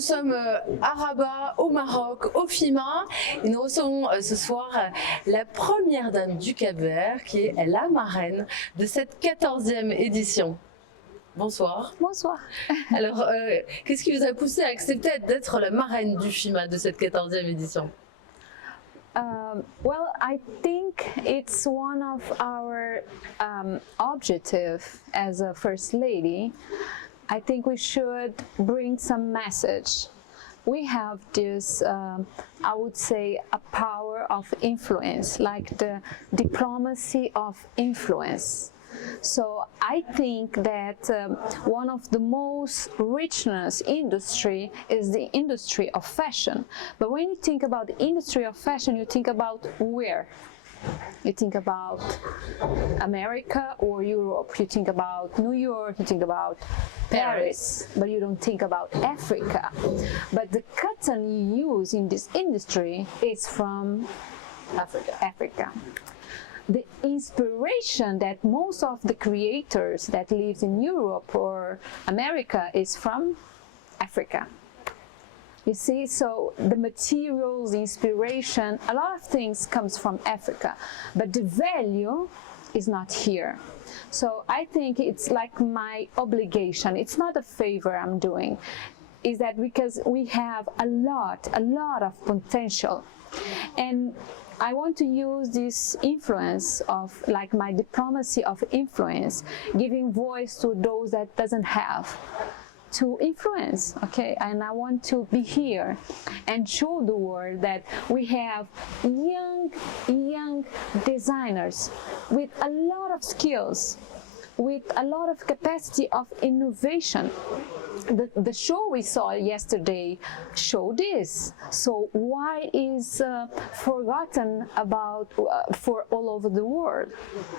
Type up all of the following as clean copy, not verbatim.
nous sommes à Rabat, au Maroc, au FIMA, et nous recevons ce soir la première dame du Cap-Vert, qui est la marraine de cette 14e édition. Bonsoir. Bonsoir. Alors, qu'est-ce qui vous a poussé à accepter d'être la marraine du FIMA de cette 14e édition? Well, I think it's one of our objectives as a First Lady. I think we should bring some message. We have this, I would say, a power of influence, like the diplomacy of influence. So I think that one of the most richness industry is the industry of fashion. But when you think about the industry of fashion, you think about where? You think about America or Europe, you think about New York, you think about Paris, but you don't think about Africa. But the cotton you use in this industry is from Africa. The inspiration that most of the creators that live in Europe or America is from Africa. You see, so the materials, the inspiration, a lot of things comes from Africa, but the value is not here. So I think it's like my obligation. It's not a favor I'm doing. Is that because we have a lot of potential, and I want to use this influence of, like, my diplomacy of influence, giving voice to those that doesn't have, to influence, okay? And I want to be here and show the world that we have young designers with a lot of skills, with a lot of capacity of innovation. The show we saw yesterday showed this. So why is forgotten about for all over the world?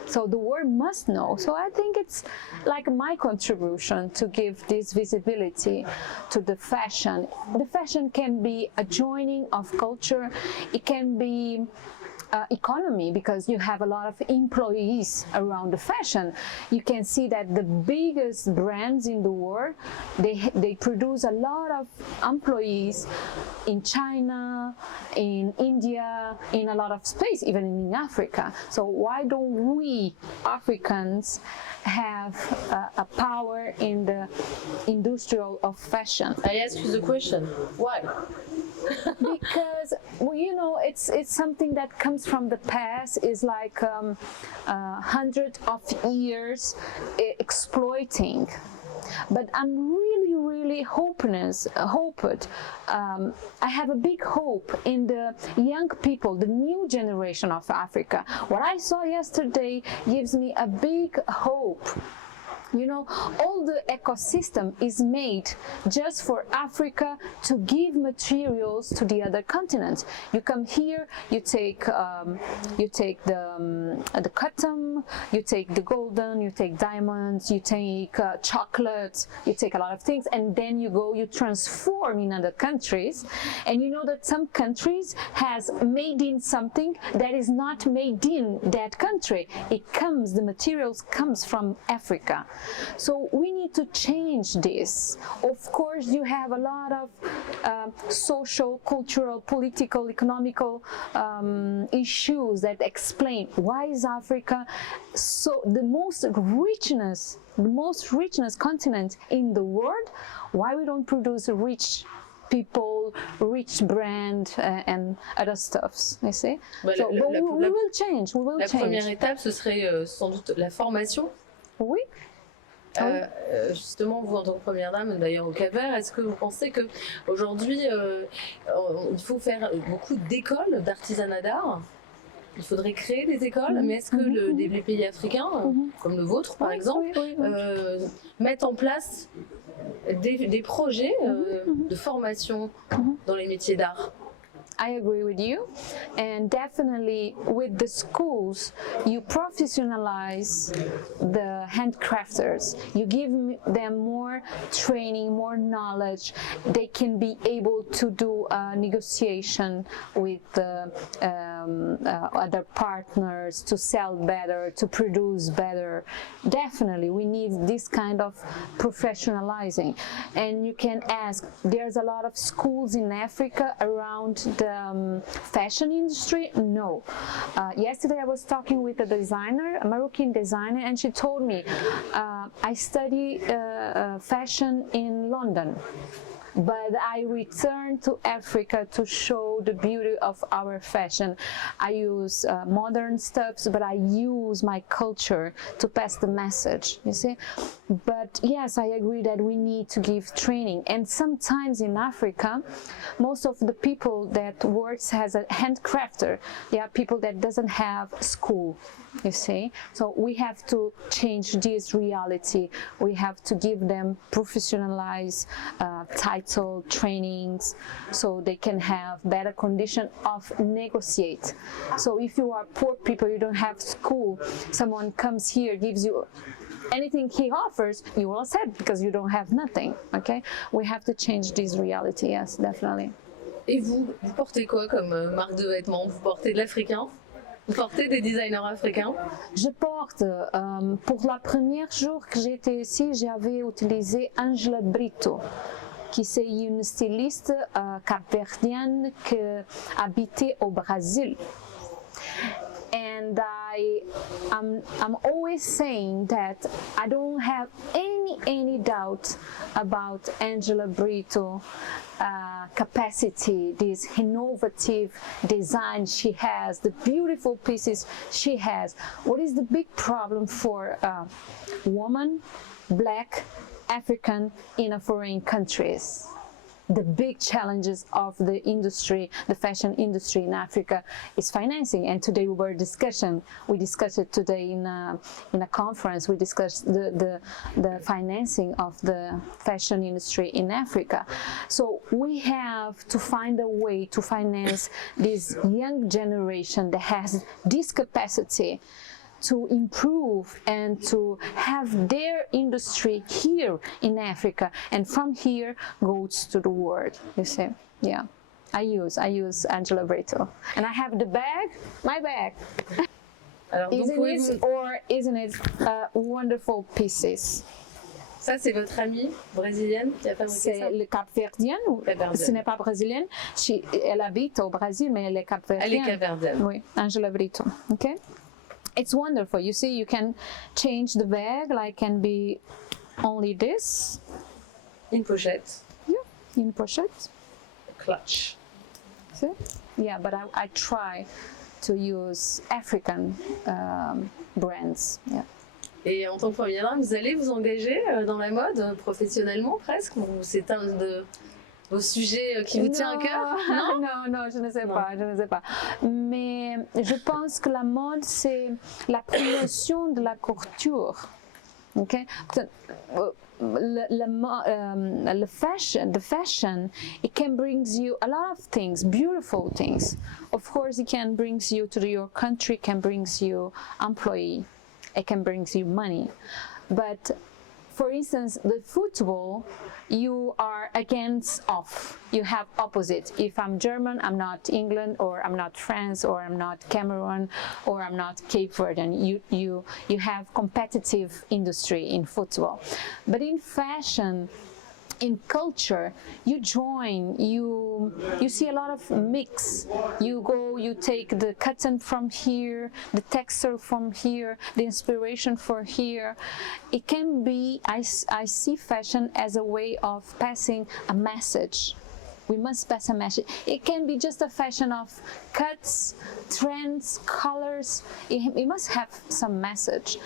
So the world must know. So I think it's like my contribution to give this visibility to the fashion. The fashion can be a joining of culture. It can be economy, because you have a lot of employees around the fashion. You can see that the biggest brands in the world, they produce a lot of employees in China, in India, in a lot of space, even in Africa. So why don't we Africans have a power in the industrial of fashion? I ask you the question, why? Because, well, you know, it's something that comes from the past. Is like hundreds of years exploiting. But I'm really hoping. I have a big hope in the young people, the new generation of Africa. What I saw yesterday gives me a big hope. You know, all the ecosystem is made just for Africa to give materials to the other continents. You come here, you take the cotton, you take the golden, you take diamonds, you take chocolate, you take a lot of things, and then you go, you transform in other countries. And you know that some countries has made in something that is not made in that country. The materials comes from Africa. So we need to change this. Of course, you have a lot of social, cultural, political, economical issues that explain why is Africa so the most richness continent in the world. Why we don't produce rich people, rich brand and other stuffs, you see? Bah, so, we will change. La première étape, ce serait sans doute la formation. Oui. Justement, vous en tant que première dame, d'ailleurs au Cap-Vert, est-ce que vous pensez qu'aujourd'hui, il faut faire beaucoup d'écoles d'artisanat d'art? Il faudrait créer des écoles, mais est-ce que les pays africains, comme le vôtre par exemple, mettent en place des projets de formation dans les métiers d'art? I agree with you, and definitely with the schools, you professionalize the handcrafters. You give them more training, more knowledge. They can be able to do a negotiation with other partners to sell better, to produce better. Definitely, we need this kind of professionalizing. And you can ask, there's a lot of schools in Africa around the fashion industry? No. Yesterday I was talking with a designer, a Moroccan designer, and she told me, I study fashion in London, but I returned to Africa to show the beauty of our fashion. I use modern stuffs, but I use my culture to pass the message, you see. But yes, I agree that we need to give training, and sometimes in Africa, most of the people that works as a handcrafter, they are people that doesn't have school, you see. So we have to change this reality. We have to give them professionalized title trainings so they can have better condition of negotiate. So if you are poor people, you don't have school, someone comes here, gives you anything he offers, you will accept because you don't have nothing. Okay, we have to change this reality. Yes, definitely. Et vous portez quoi comme marque de vêtements? Vous portez de l'africain? Vous portez des designers africains? Je porte, pour la première jour que j'étais ici, j'avais utilisé Angela Brito, qui c'est une styliste capverdienne qui habitait au Brésil. And I'm always saying that I don't have any doubt about Angela Brito capacity, this innovative design she has, the beautiful pieces she has. What is the big problem for a woman, black, African in a foreign countries? The big challenges of the industry, the fashion industry in Africa, is financing. And today we discussed it today in a conference. We discussed the financing of the fashion industry in Africa. So we have to find a way to finance this young generation that has this capacity to improve and to have their industry here in Africa, and from here goes to the world, you see. Yeah, I use Angela Brito, and I have the bag, my bag. Alors, Isn't it wonderful pieces? Ça, c'est votre amie brésilienne qui a fabriqué ça? C'est le Cap-Verdien, ce n'est pas brésilienne. Elle habite au Brésil, mais elle est Cap-Verdienne. Elle est Cap-Verdienne. Oui, Angela Brito. Okay. It's wonderful. You see, you can change the bag, like can be only this. Une pochette. Yeah, une pochette. Clutch. See? Yeah, but I try to use African brands. Yeah. Et en tant que première dame, vous allez vous engager dans la mode professionnellement presque? C'est un de vos sujets qui vous tient à cœur? Non, je ne sais pas. Mais je pense que la mode, c'est la promotion de la couture. Okay? The fashion, it can bring you a lot of things, beautiful things. Of course, it can bring you to your country, can bring you employee, it can bring you money. But for instance, the football, you are against off. You have opposite. If I'm German, I'm not England, or I'm not France, or I'm not Cameroon, or I'm not Cape Verdean. You have competitive industry in football. But in fashion, in culture, you join, you see a lot of mix. You take the cotton from here, the texture from here, the inspiration for here. It can be, I see fashion as a way of passing a message. We must pass a message. It can be just a fashion of cuts, trends, colors. It must have some message.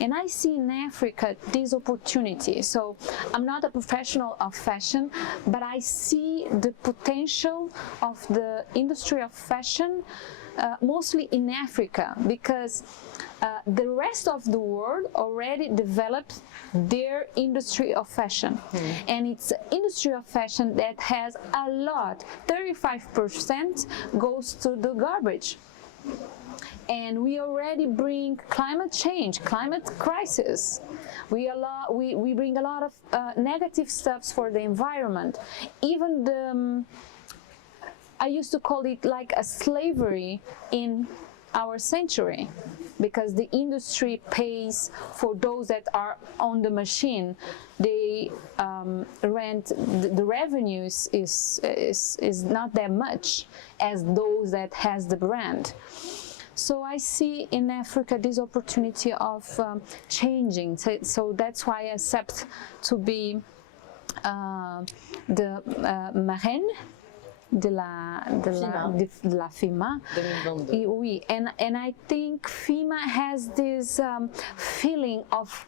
And I see in Africa this opportunity. So I'm not a professional of fashion, but I see the potential of the industry of fashion mostly in Africa, because the rest of the world already developed their industry of fashion. And it's an industry of fashion that has a lot, 35% goes to the garbage. And we already bring climate change, climate crisis. We bring a lot of negative stuffs for the environment. Even the, I used to call it like a slavery in our century, because the industry pays for those that are on the machine. They rent, the revenues is not that much as those that has the brand. So I see in Africa this opportunity of changing. So that's why I accept to be the marraine de la FIMA. 2022. Oui, and I think FIMA has this feeling of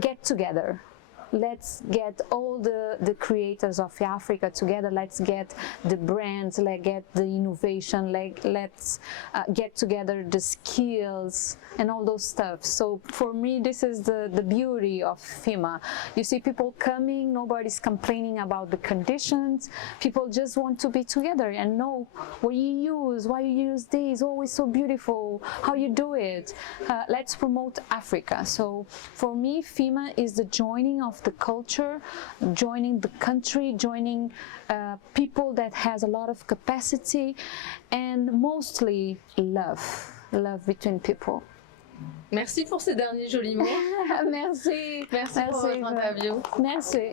get together. Let's get all the creators of Africa together. Let's get the brands, let's get the innovation, let's get together the skills and all those stuff. So for me, this is the beauty of FIMA. You see people coming, nobody's complaining about the conditions. People just want to be together and know what you use, why you use this, oh, it's so beautiful, how you do it. Let's promote Africa. So for me, FIMA is the joining of the culture, joining the country, joining people that has a lot of capacity, and mostly love between people. Merci pour ces derniers jolis mots. Merci. Merci pour votre interview. Merci.